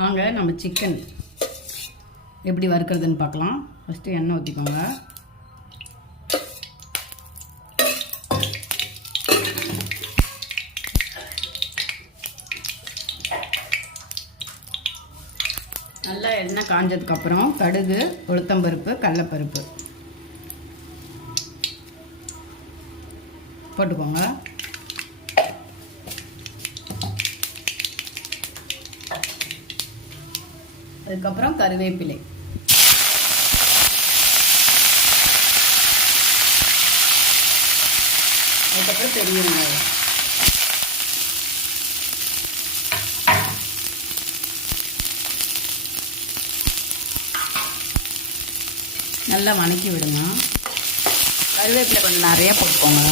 வாங்க நம்ம சிக்கன் எப்படி வறுக்கிறதுன்னு பார்க்கலாம். ஃபஸ்ட்டு எண்ணெய் ஊற்றிக்கோங்க. நல்லா எண்ணெய் காஞ்சதுக்கப்புறம் கடுகு, உளுத்தம்பருப்பு, கடலைப்பருப்பு போட்டுக்கோங்க. அதுக்கப்புறம் கருவேப்பிலை, அதுக்கப்புறம் பெரிய வெங்காயம், நல்லா வணக்கி விடுங்க. கருவேப்பிலை கொஞ்சம் நிறைய போட்டுக்கோங்க.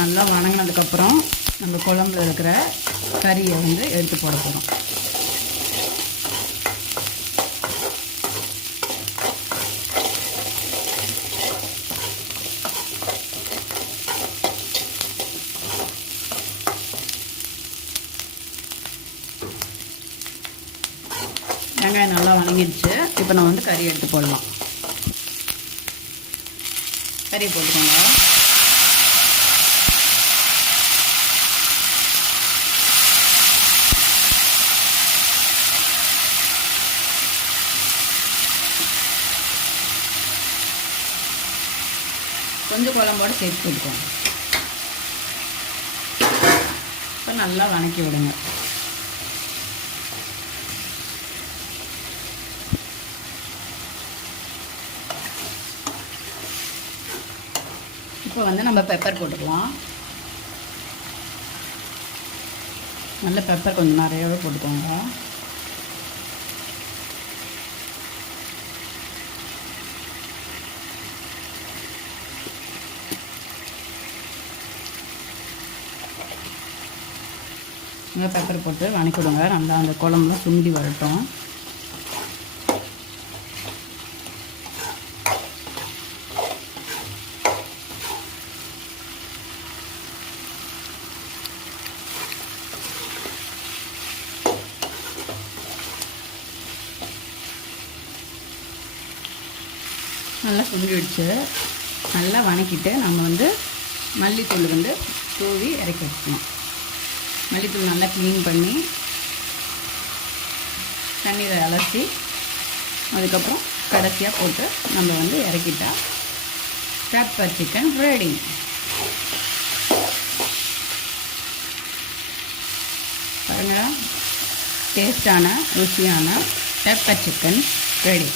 நல்லா வணங்கினதுக்கப்புறம் நம்ம குழம்புல இருக்கிற கறியை எடுத்து போட போகிறோம். வெங்காயம் நல்லா வணங்கிடுச்சு. இப்போ நம்ம கறி எடுத்து போடலாம். கறி போட்டுக்கோங்க. கொஞ்சம் குழம்போடு சேர்த்து போட்டுக்கோங்க. இப்போ நல்லா வணக்கி விடுங்க. இப்போ நம்ம பெப்பர் போட்டுக்கலாம். நல்ல பெப்பர் கொஞ்சம் நிறையாவே போட்டுக்கோங்க. பெப்பர் போட்டு வணக்கி விடுங்க. நல்லா அந்த குழம்புலாம் சுண்டி வரட்டும். நல்லா சுண்டிடுச்சு. நல்லா வணக்கிட்டு நம்ம மல்லித்தூள் தூவி இறக்கி வச்சுக்கணும். மல்லித்தூள் நல்லா க்ளீன் பண்ணி தண்ணீரை அலசி அதுக்கப்புறம் கடைசியாக போட்டு நம்ம இறக்கிட்டா பெப்பர் சிக்கன் ரெடி. பாருங்கள், டேஸ்டான ருசியான பெப்பர் சிக்கன் ரெடி.